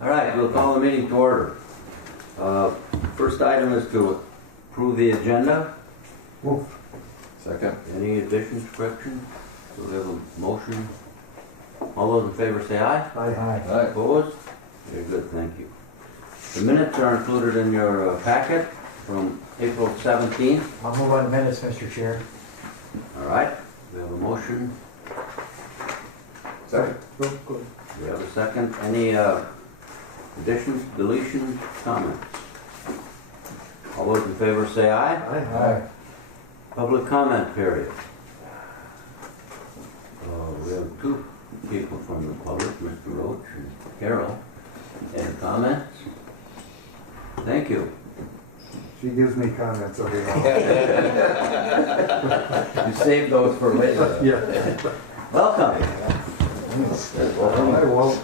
All right, we'll call the meeting to order. First item is to approve the agenda. Move. Second. Any additions, corrections? We'll have a motion. All those in favor say aye. Aye. Aye. Opposed? Very good, thank you. The minutes are included in your packet from April 17th. I'll move on the minutes, Mr. Chair. All right, we have a motion. Second. We have a second. Any additions, deletions, comments? All those in favor say aye. Aye. Public comment period. We have two people from the public, Mr. Roach and Carol. Any comments? Thank you. She gives me comments every now You saved those for later. Yeah. Welcome. I won't.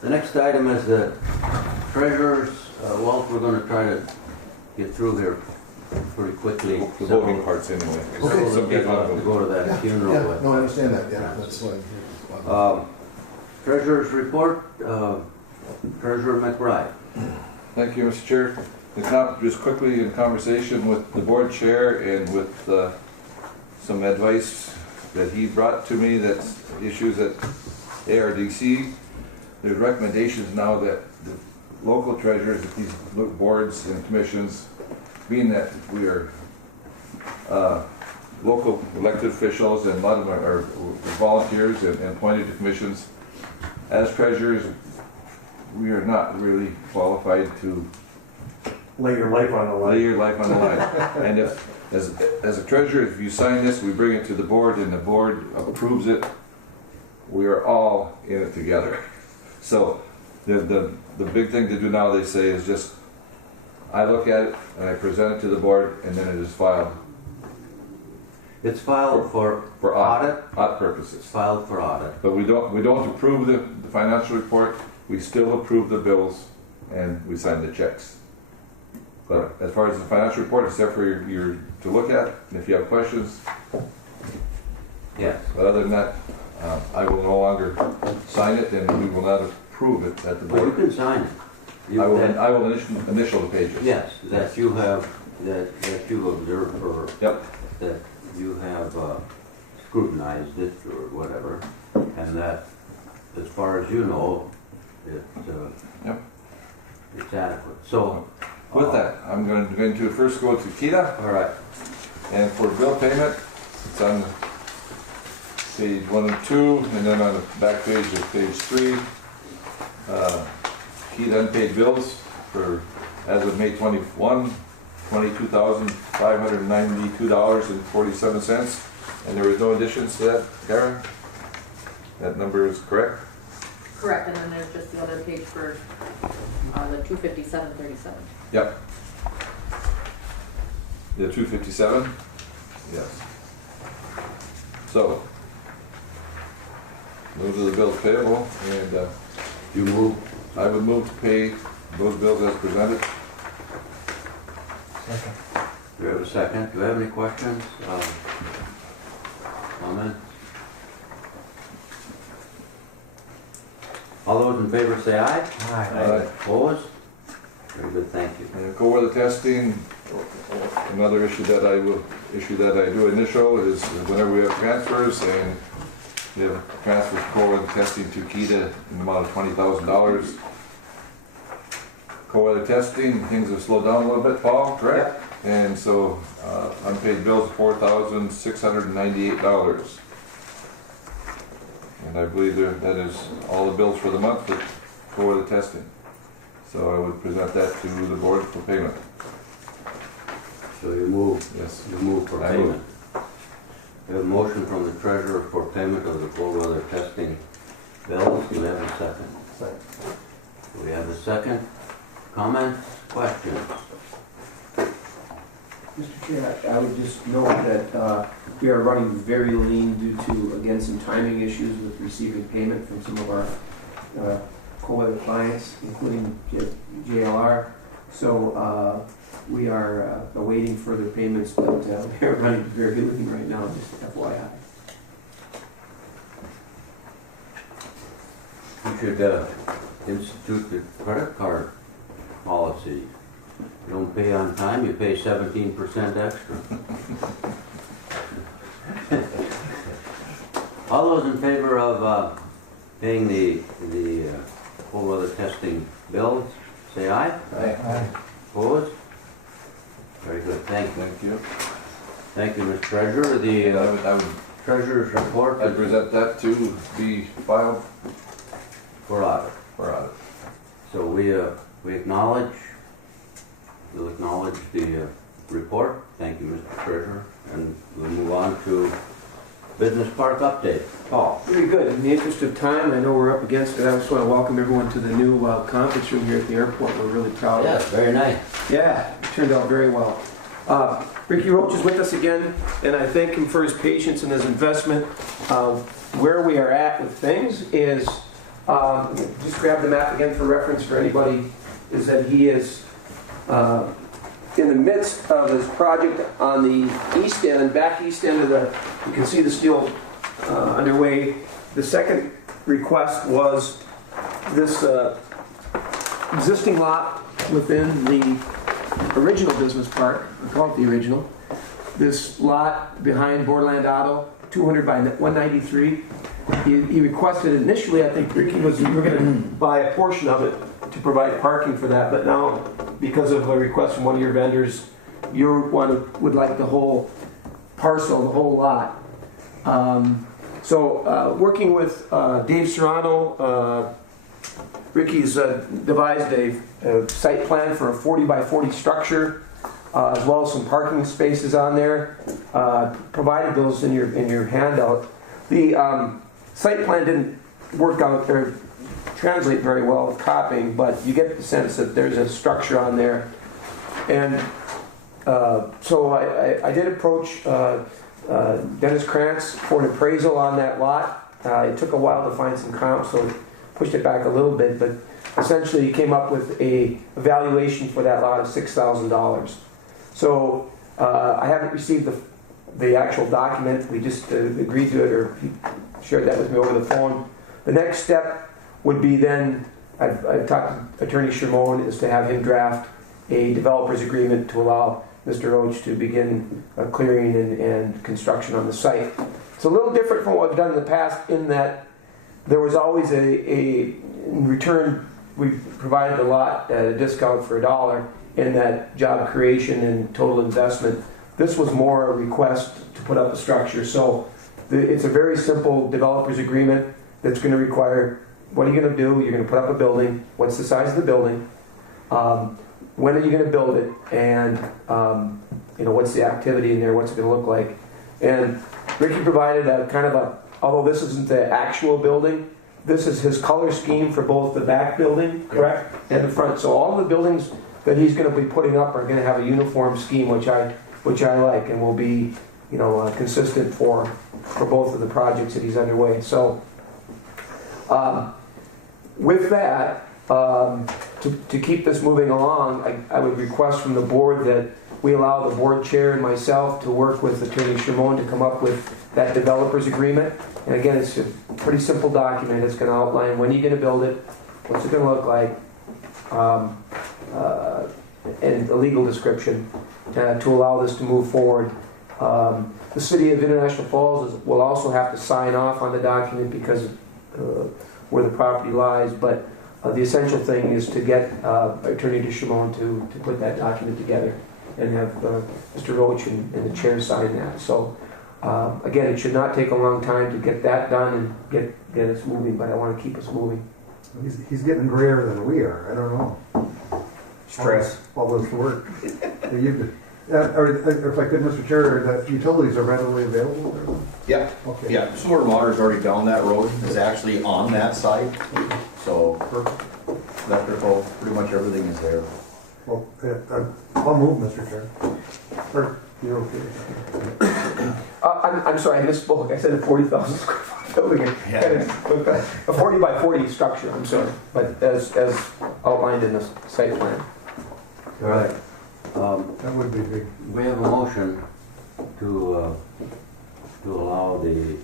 The next item is the treasurer's. Walt, we're going to try to get through here pretty quickly. The voting parts anyway. Several of the people have to go to that funeral. Yeah, with- no, I understand that, yeah, that's fine. Treasurer's report, Treasurer McBride. Thank you, Mr. Chair. Just quickly in conversation with the board chair and with some advice that he brought to me, that's issues at ARDC. There's recommendations now that the local treasurers at these boards and commissions, being that we are local elected officials and a lot of them are volunteers and appointed to commissions, as treasurers, we are not really qualified to Lay your life on the lay line. your life on the line. And if, as a treasurer, if you sign this, we bring it to the board and the board approves it, we are all in it together. So the big thing to do now, they say, is just, I look at it and I present it to the board and then it is filed It's filed for audit It's purposes. filed for audit. But we don't approve the financial report, we still approve the bills and we sign the checks. But as far as the financial report, it's there for your to look at, and if you have questions. Yes. But other than that, I will no longer sign it, and we will not approve it at the Well, you board. can sign it. You- I will initial the pages. Yes, that you have, that you've observed or Yep. that you have scrutinized it or whatever, and that, as far as you know, Yep. it's adequate. So, With that, I'm going to first go to Keda, all right, and for bill payment, it's on page 1 and 2, and then on the back page of page 3, Keda unpaid bills for, as of May 21, $22,592.47, and there was no additions to that, Karen? That number is correct? Correct, and then there's just the other page for the 257.37. Yep. The 257? Yes. So, those are the bills payable, and you move. I would move to pay those bills as presented. Second. Do you have a second? Do you have any questions? Comments? All those in favor say aye. Aye. Opposed? Very good, thank you. And co-weather testing, another issue that I do initial is whenever we have transfers, and we have transfers co-weather testing to Keda in the amount of $20,000. Co-weather testing, things have slowed down a little bit, Paul, correct? And so unpaid bills, $4,698. And I believe that is all the bills for the month for the testing. So I would present that to the board for payment. So you move. Yes. You move for I payment. We have a motion from the treasurer for payment of the cold weather testing bills. Do we have a second? Second. Do we have a second? Comments? Questions? Mr. Chair, I would just note that we are running very lean due to, again, some timing issues with receiving payment from some of our co-weather clients, including JLR. So we are awaiting further payments, but we are running very lean right now, just FYI. Do should institute the credit card policy. You don't pay on time, you pay 17% extra. All those in favor of paying the cold weather testing bills, say aye. Aye. Opposed? Very good, thank you. Thank you. Thank you, Mr. Treasurer. I The would treasurer's report I'd is present that to be filed for audit. for audit. So we acknowledge, we'll acknowledge the report. Thank you, Mr. Treasurer. And we'll move on to business park update. Paul. Very good. In the interest of time, I know we're up against it. I just want to welcome everyone to the new conference room here at the airport. We're really proud of it. Yes, very nice. Yeah, it turned out very well. Ricky Roach is with us again, and I thank him for his patience and his investment. Where we are at with things is, just grab the map again for reference for anybody, is that he is in the midst of his project on the east end, back east end of the, you can see the steel underway. The second request was this existing lot within the original business park, I call it the original. This lot behind Borderland Auto, 200 by 193. He requested initially, I think Ricky was, we were going to buy a portion of it to provide parking for that, but now because of a request from one of your vendors, you would like the whole parcel, the whole lot. So working with Dave Serrano, Ricky's devised a site plan for a 40 by 40 structure, as well as some parking spaces on there. Provided those in your handout. The site plan didn't work out or translate very well with copying, but you get the sense that there's a structure on there. And so I did approach Dennis Krantz for an appraisal on that lot. It took a while to find some comps, so pushed it back a little bit, but essentially he came up with a valuation for that lot of $6,000. So I haven't received the actual document. We just agreed to it, or he shared that with me over the phone. The next step would be then, I've talked to Attorney Shimon, is to have him draft a developer's agreement to allow Mr. Roach to begin clearing and construction on the site. It's a little different from what I've done in the past in that there was always in return, we provided the lot at a discount for $1 in that job creation and total investment. This was more a request to put up a structure. So it's a very simple developer's agreement that's going to require, what are you going to do? You're going to put up a building. What's the size of the building? When are you going to build it? And what's the activity in there? What's it going to look like? And Ricky provided a kind of a, although this isn't the actual building, this is his color scheme for both the back building, correct, and the front. So all the buildings that he's going to be putting up are going to have a uniform scheme, which I like, and will be, consistent for both of the projects that he's underway. So with that, to keep this moving along, I would request from the board that we allow the board chair and myself to work with Attorney Shimon to come up with that developer's agreement. And again, it's a pretty simple document. It's going to outline when you're going to build it, what's it going to look like, and a legal description to allow this to move forward. The City of International Falls will also have to sign off on the document because of where the property lies, but the essential thing is to get Attorney Shimon to put that document together and have Mr. Roach and the chair sign that. So again, it should not take a long time to get that done and get us moving, but I want to keep us moving. He's getting grayer than we are. I don't know. Stress. All this work. Or if I could, Mr. Chair, that utilities are readily available? Yeah, Okay. yeah, sewer and water is already down that road, is actually on that site, so electrical, pretty much everything is there. Well, I'll move, Mr. Chair. Or, you're okay. I'm sorry, I misspoke. I said a 40,000 square foot building. Yeah. A 40 by 40 structure, I'm sorry, but as outlined in the site plan. All right. That would be big. We have a motion to allow the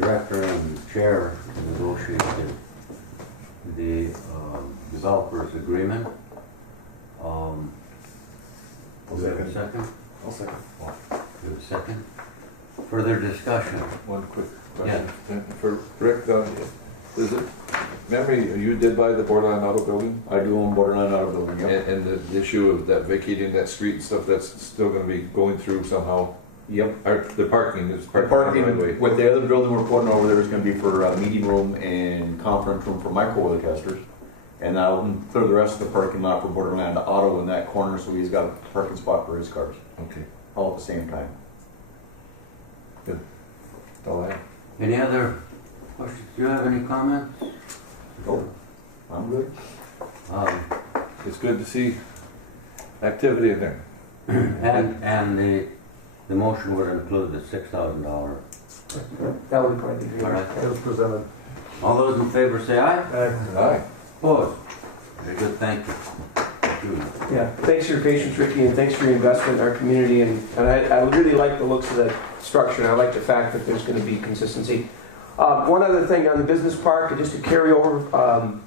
director and chair to negotiate the the developers agreement. Do we have a second? I'll second. Do we have a second? Further discussion? One quick question. For Rick, is it, remember you did buy the Borderline Auto Building? I do own Borderline Auto Building, yep. And the issue of that vacating that street and stuff, that's still gonna be going through somehow? Yep. Or the parking is The parking on the parking, highway. with the other building we're putting over there is gonna be for meeting room and conference room for microwave casters. And I'll clear the rest of the parking lot for Borderland Auto in that corner, so he's got a parking spot for his cars, Okay, all at the same time. good. That's all I have. Any other questions? Do you have any comments? Oh, I'm good. Um, It's good to see activity in there. And the motion would include the $6,000. That would probably be All great. right. It was presented. All those in favor say aye. Aye. Opposed? Very good, thank you. Thank you. Yeah, thanks for your patience, Ricky, and thanks for your investment in our community. And I really like the looks of the structure, and I like the fact that there's going to be consistency. One other thing on the business park, and just to carry over,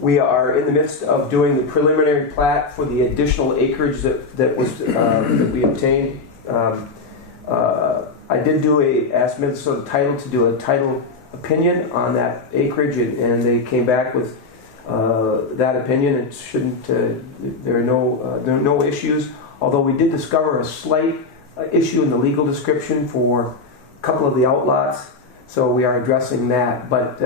we are in the midst of doing the preliminary plat for the additional acreage that we obtained. I did ask Minnesota Title to do a title opinion on that acreage, and they came back with that opinion. It shouldn't. There are no issues. Although we did discover a slight issue in the legal description for a couple of the outlots, so we are addressing that. But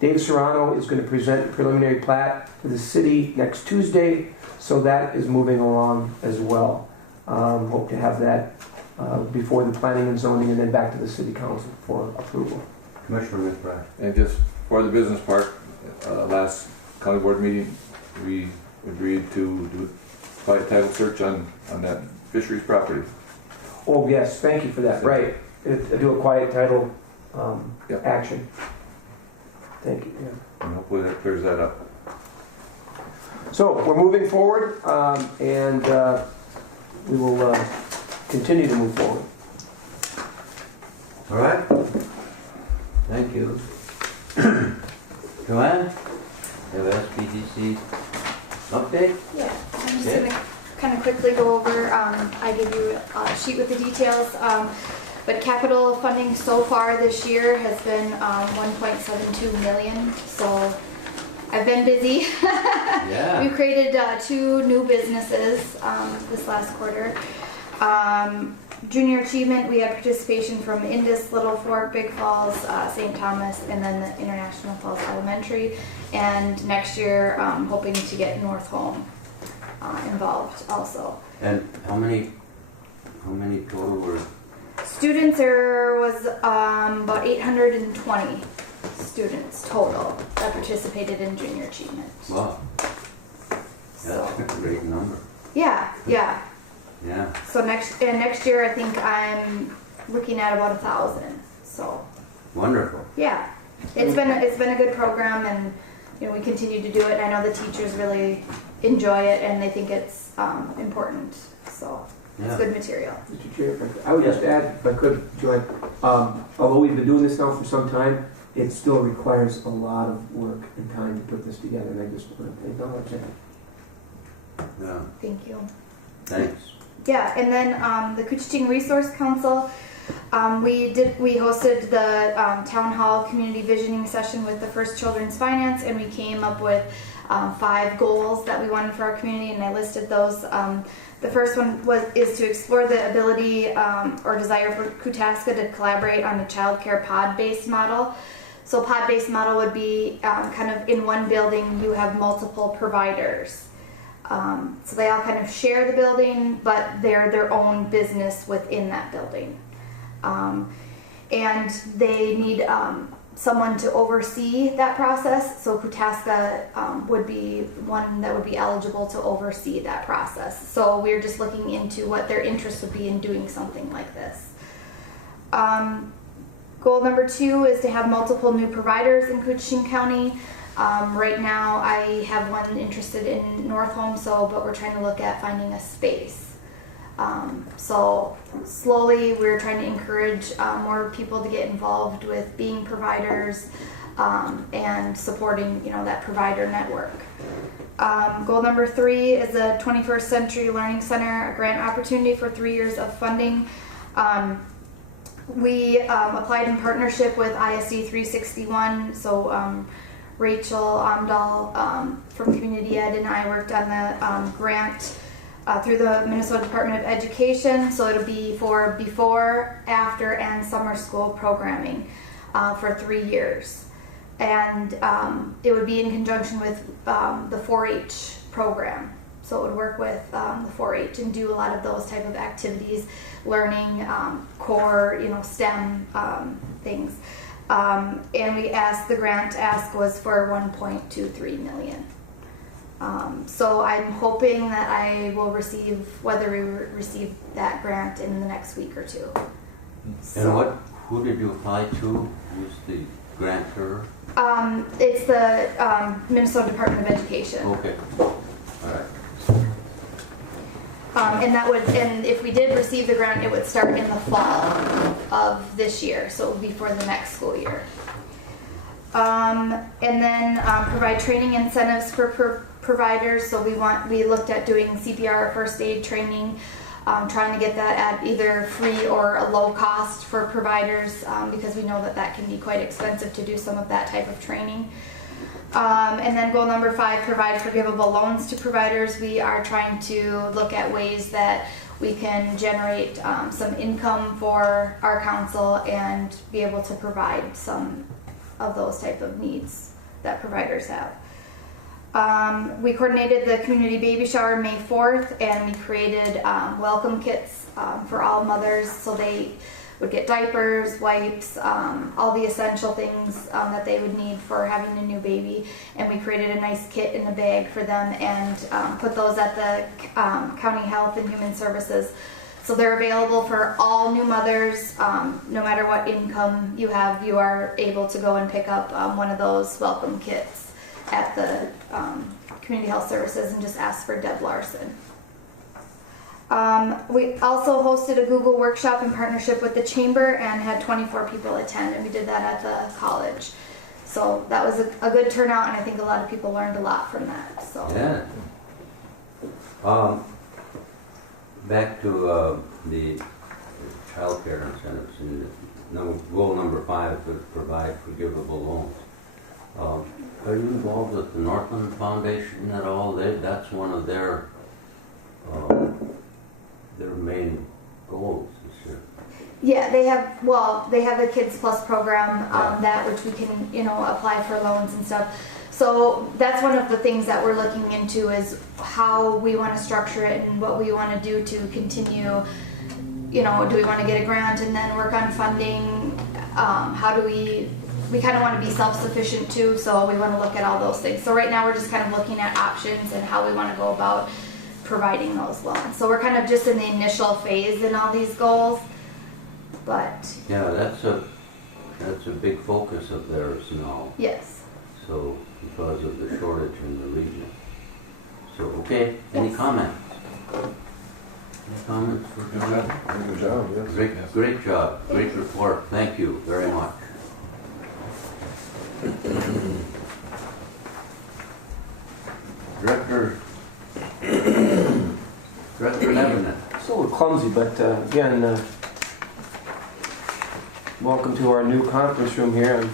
Dave Serrano is going to present the preliminary plat to the city next Tuesday, so that is moving along as well. Hope to have that before the planning and zoning, and then back to the city council for approval. Commissioner McBride. And just for the business park, last county board meeting, we agreed to do a quiet title search on that fisheries property. Oh yes, thank you for that. Right, do a quiet title Yep. action. Thank you. Yeah. And hopefully that clears that up. So we're moving forward, and we will continue to move forward. All right. Thank you. Joanne, you have SPDC update? Yeah, I'm just Okay. gonna kind of quickly go over, I gave you a sheet with the details, but capital funding so far this year has been 1.72 million, so I've been busy. Yeah. We created 2 new businesses this last quarter. Junior Achievement, we had participation from Indus, Little Fork, Big Falls, St. Thomas, and then the International Falls Elementary. And next year, hoping to get North Home involved also. And how many total were? Students, there was about 820 students total that participated in Junior Achievement. Wow, So, that's a great number. yeah. Yeah. So next year, I think I'm looking at about 1,000. So. Wonderful. Yeah, it's been a good program, and we continue to do it. And I know the teachers really enjoy it, and they think it's important. So Yeah. it's good material. Mr. Chair, I would just add, if I could, Joanne, although we've been doing this now for some time, it still requires a lot of work and time to put this together, and I just want to acknowledge that. Yeah. Thank you. Thanks. Yeah, and then the Kuchiching Resource Council, we hosted the town hall community visioning session with the First Children's Finance, and we came up with 5 goals that we wanted for our community, and I listed those. The first one is to explore the ability or desire for Kutaska to collaborate on a childcare pod-based model. So pod-based model would be kind of in one building you have multiple providers. So they all kind of share the building, but they're their own business within that building. And they need someone to oversee that process. So Kutaska would be one that would be eligible to oversee that process. So we're just looking into what their interest would be in doing something like this. Goal number 2 is to have multiple new providers in Kuchiching County. Right now I have one interested in North Home, but we're trying to look at finding a space. So slowly we're trying to encourage more people to get involved with being providers. and supporting, that provider network. Goal number 3 is the 21st Century Learning Center, a grant opportunity for 3 years of funding. We applied in partnership with ISD 361, so Rachel Amdahl from Community Ed and I worked on the grant through the Minnesota Department of Education, so it'll be for before, after, and summer school programming for 3 years. And it would be in conjunction with the 4-H program. So it would work with the 4-H and do a lot of those type of activities, learning core, STEM things. And we asked, the grant ask was for 1.23 million. So I'm hoping that I will receive, whether we receive that grant in the next week or 2. And who did you apply to? Who's the grantor? It's the Minnesota Department of Education. Okay. All right. And if we did receive the grant, it would start in the fall of this year, so it would be for the next school year. And then provide training incentives for providers. So we looked at doing CPR or first aid training, trying to get that at either free or a low cost for providers, because we know that can be quite expensive to do some of that type of training. And then goal number 5, provide forgivable loans to providers. We are trying to look at ways that we can generate some income for our council and be able to provide some of those type of needs that providers have. We coordinated the community baby shower May 4th, and we created welcome kits for all mothers, so they would get diapers, wipes, all the essential things that they would need for having a new baby. And we created a nice kit in a bag for them and put those at the County Health and Human Services. So they're available for all new mothers, no matter what income you have. You are able to go and pick up one of those welcome kits at the Community Health Services and just ask for Deb Larson. We also hosted a Google workshop in partnership with the Chamber and had 24 people attend, and we did that at the college. So that was a good turnout, and I think a lot of people learned a lot from that. So Yeah. Back to the child care incentives, and goal number 5 is to provide forgivable loans. Are you involved with the Northland Foundation at all? That's one of their main goals this year. yeah, they have the Kids Plus program that which we can apply for loans and stuff. So that's one of the things that we're looking into is how we want to structure it and what we want to do to continue. Do we want to get a grant and then work on funding? How do we kind of want to be self-sufficient too, so we want to look at all those things. So right now we're just kind of looking at options and how we want to go about providing those loans. So we're kind of just in the initial phase in all these goals, but Yeah, that's a big focus of theirs now. yes. So because of the shortage in the region. So okay, any Yes. comments? Any comments for Good John? job. Good job, yes. Great job, great report. Thank you very much. Director Lebanon. It's a little clumsy, but again, welcome to our new conference room here.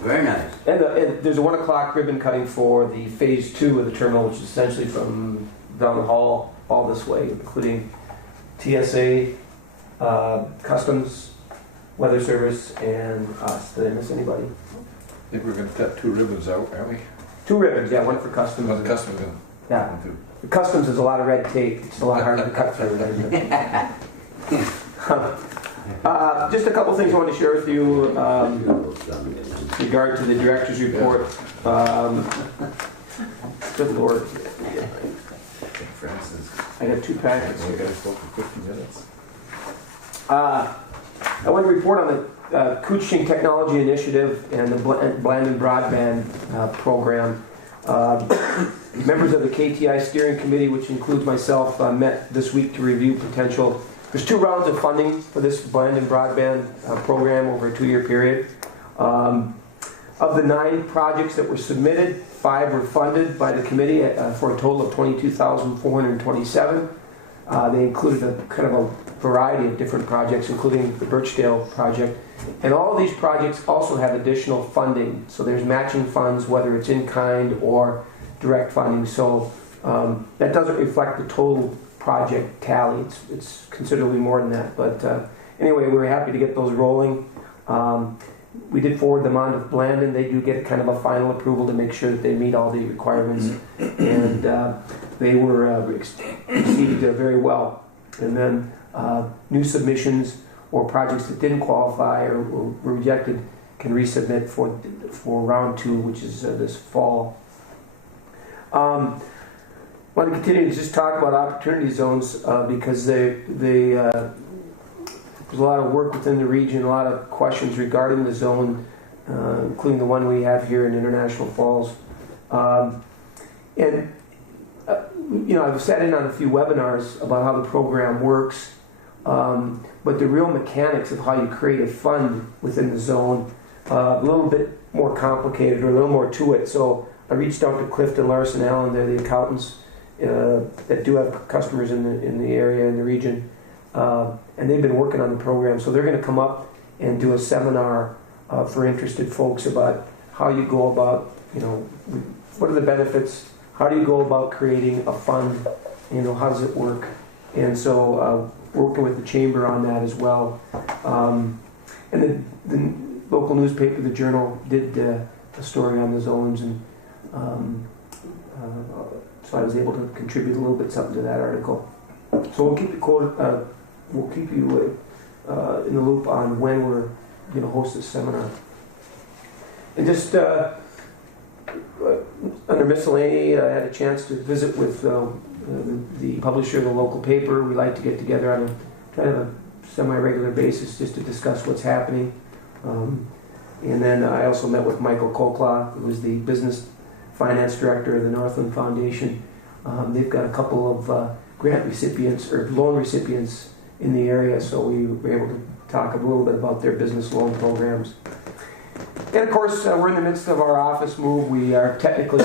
Very nice. And there's a 1 o'clock ribbon cutting for the phase 2 of the terminal, which is essentially from down the hall all this way, including TSA, Customs, Weather Service, and us. Did I miss anybody? I think we're going to cut 2 ribbons out, aren't we? 2 ribbons, yeah, one for Customs. Well, the customer's going Yeah. to. The Customs is a lot of red tape. It's a lot harder to cut through. Just a couple things I wanted to share with you with regard to the director's report. Good Lord. Francis. I got 2 packets. We got to talk for 50 minutes. I want to report on the Kuching Technology Initiative and the Blandon Broadband program. Members of the KTI Steering Committee, which includes myself, met this week to review potential. There's 2 rounds of funding for this Blandon Broadband program over a 2-year period. Of the 9 projects that were submitted, 5 were funded by the committee for a total of $22,427. They included a kind of a variety of different projects, including the Birchdale project. And all of these projects also have additional funding. So there's matching funds, whether it's in kind or direct funding. So that doesn't reflect the total project tally. It's considerably more than that. But anyway, we're happy to get those rolling. We did forward them on to Blandon. They do get kind of a final approval to make sure that they meet all the requirements. And they were received very well. And then new submissions or projects that didn't qualify or were rejected can resubmit for round 2, which is this fall. I want to continue to just talk about opportunity zones because there's a lot of work within the region, a lot of questions regarding the zone, including the one we have here in International Falls. I've sat in on a few webinars about how the program works, but the real mechanics of how you create a fund within the zone, a little bit more complicated or a little more to it. So I reached out to Clifton Larson Allen, they're the accountants that do have customers in the area, in the region. And they've been working on the program, so they're going to come up and do a seminar for interested folks about how you go about, what are the benefits, how do you go about creating a fund, how does it work, and so working with the chamber on that as well. And the local newspaper, the Journal, did a story on the zones, and so I was able to contribute a little bit something to that article. So we'll keep you we'll keep you in the loop on when we're going to host this seminar. And just under miscellany, I had a chance to visit with the publisher of the local paper. We like to get together on a kind of a semi-regular basis just to discuss what's happening. And then I also met with Michael Kolklaw, who is the business finance director of the Northland Foundation. They've got a couple of grant recipients or loan recipients in the area, so we were able to talk a little bit about their business loan programs. And of course, we're in the midst of our office move. We are technically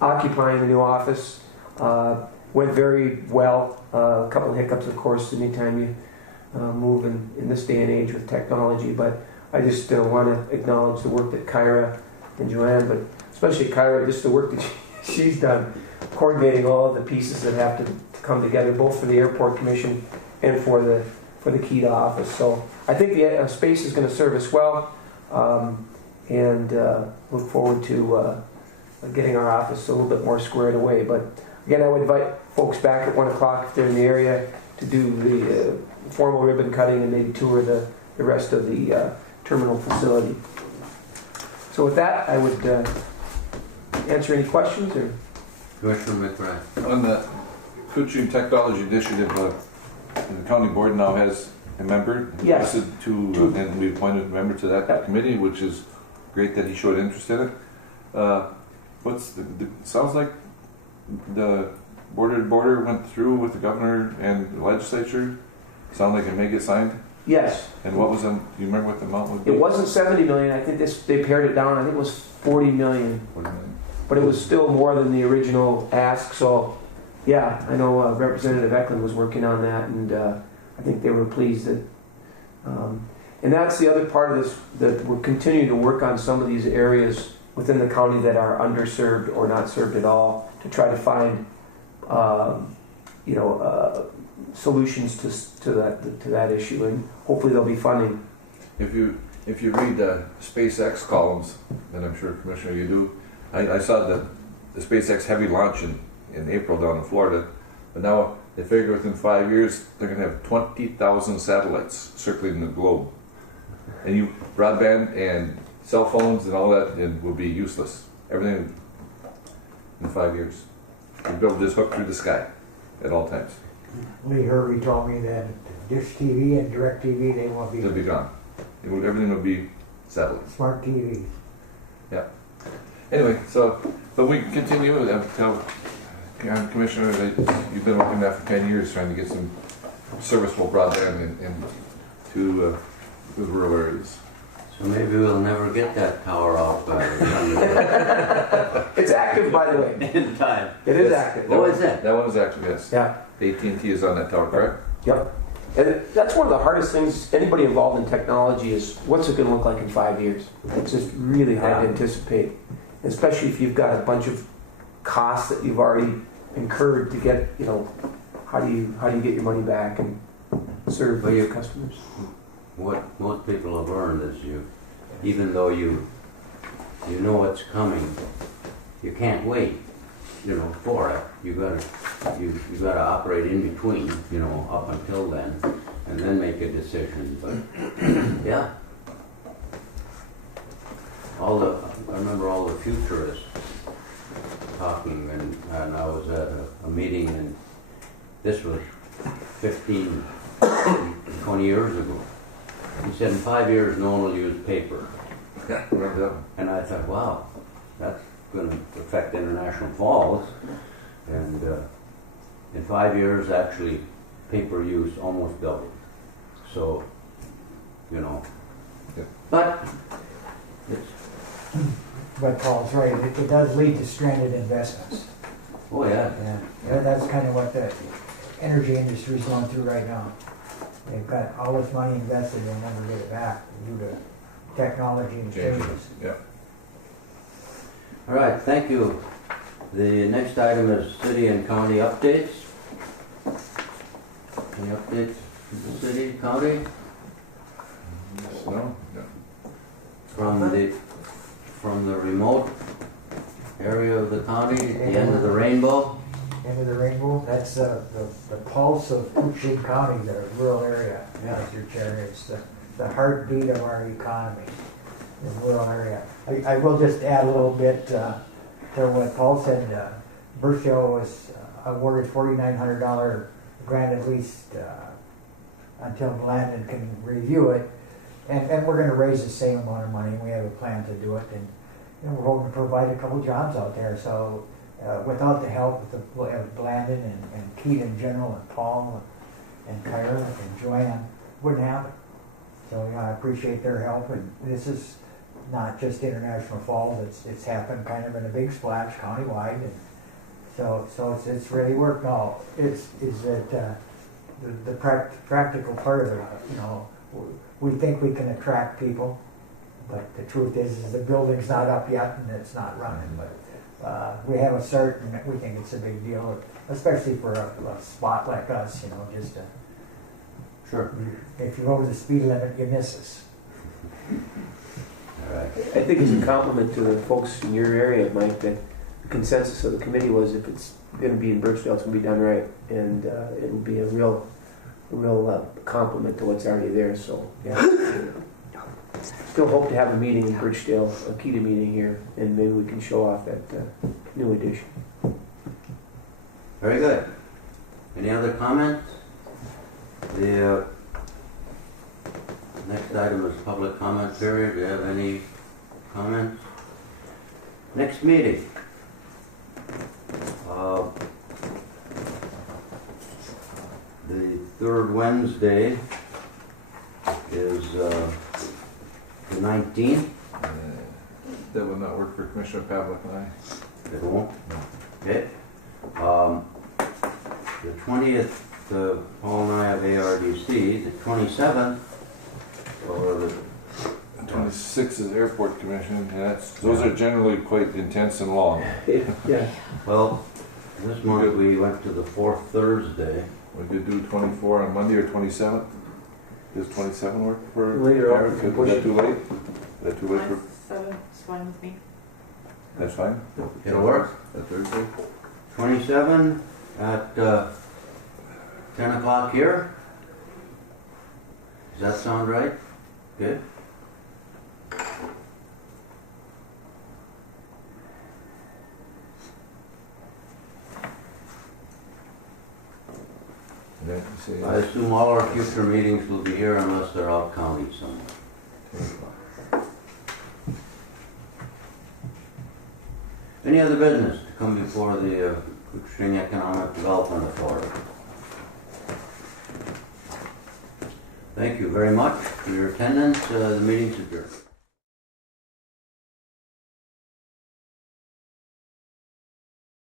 occupying the new office. Went very well. A couple of hiccups, of course, anytime you move in this day and age with technology, but I just want to acknowledge the work that Kyra and Joanne, but especially Kyra, just the work that she's done, coordinating all of the pieces that have to come together, both for the Airport Commission and for the Keda office. So I think the space is going to serve us well, and look forward to getting our office a little bit more squared away. But again, I would invite folks back at 1 o'clock if they're in the area to do the formal ribbon cutting and maybe tour the rest of the terminal facility. So with that, I would answer any questions. Or Commissioner McBride. On the Coaching Technology Initiative, the county board now has a member. Yes. And we appointed a member to that committee, which is great that he showed interest in it. Sounds like the border to border went through with the governor and the legislature. Sound like it may get signed? yes, And what was do you remember what the amount would be? it wasn't 70 million. I think they pared it down. I think it was 40 million. But it was still more than the original ask, so yeah, I know Representative Eklund was working on that, and I think they were pleased that, and that's the other part of this, that we're continuing to work on some of these areas within the county that are underserved or not served at all, to try to find, solutions to that issue, and hopefully there'll be funding. If you read the SpaceX columns, and I'm sure Commissioner you do, I saw the SpaceX heavy launch in April down in Florida, but now they figure within 5 years they're going to have 20,000 satellites circling the globe, and broadband and cell phones and all that will be useless. Everything in 5 years. You'll be able to just hook through the sky at all times. Lee Hervey told me that Dish TV and Direct TV, they won't be They'll be gone. Everything will be satellites. smart TVs. Yeah. Anyway, but we can continue. Tell Commissioner that you've been working that for 10 years trying to get some serviceable broadband to the rural areas. So maybe we'll never get that tower out by It's active, by the way. in time. It is Yes. active. Oh, is it? That one is active, yes. Yeah. AT&T is on that tower, correct? Yep. And that's one of the hardest things, anybody involved in technology, is what's it going to look like in 5 years? It's just really hard to Yeah. anticipate, especially if you've got a bunch of costs that you've already incurred to get, how do you get your money back and serve Well, your customers? What most people have learned is even though you know what's coming, you can't wait, for it. You gotta operate in between, up until then, and then make a decision. But yeah, I remember all the futurists talking, and I was at a meeting, and this was 15, 20 years ago. He said in 5 years no one will use paper. Yeah, remember that one. And I thought, wow, that's going to affect International Falls. And in 5 years, actually, paper use almost doubled. So, Yeah. but it's, But Paul's right, it does lead to stranded investments. oh yeah, Yeah, that's kind of what the energy industry is going through right now. They've got all this money invested and never get it back due to technology and changes. Yeah. all right, thank you. The next item is city and county updates. Any updates from the city, county? Yes, no? Yeah. From the remote area of the county, the end of the rainbow? End of the rainbow, that's the pulse of Kuching County, the rural area, Mr. Chair. It's the heartbeat of our economy, the rural area. I will just add a little bit to what Paul said. Burchell was awarded $4,900 grant at least until Landon can review it. And we're going to raise the same amount of money. We have a plan to do it. And we're hoping to provide a couple jobs out there. So without the help of Landon and Keda in general and Paul and Kyra and Joanne, wouldn't happen. So I appreciate their help. And this is not just International Falls. It's happened kind of in a big splash countywide. And so it's really worked. No, it's that the practical part of it. We think we can attract people, but the truth is the building's not up yet and it's not running. But we have a start, and we think it's a big deal, especially for a spot like us. Just Sure. if you go to the speed limit, you miss us. All right. I think it's a compliment to the folks in your area, Mike, that the consensus of the committee was if it's going to be in Birchdale, it's going to be done right, and it will be a real compliment to what's already there. So, yeah. Still hope to have a meeting in Birchdale, a Keda meeting here, and maybe we can show off that new addition. Very good. Any other comments? The next item is public comment period. Do you have any comments? Next meeting. The third Wednesday is the 19th. That would not work for Commissioner Pavlik and I. It won't? Okay. The 20th, Paul and I have ARDC. The 27th, or the 26 is Airport Commission, and those are generally quite intense and long. Yeah. well, this month we went to the fourth Thursday. We could do 24 on Monday or 27th. Does 27 work for Later on, Eric? we can Is push that it. too late? Is that too late for? 7 is fine with me. That's fine? It'll work. That Thursday? 27 at 10 o'clock here. Does that sound right? Good. Yeah, you say I assume all our future meetings will be here unless they're out county somewhere. 10 o'clock. Any other business to come before the Kuching Economic Development Authority? Thank you very much for your attendance. The meeting's adjourned.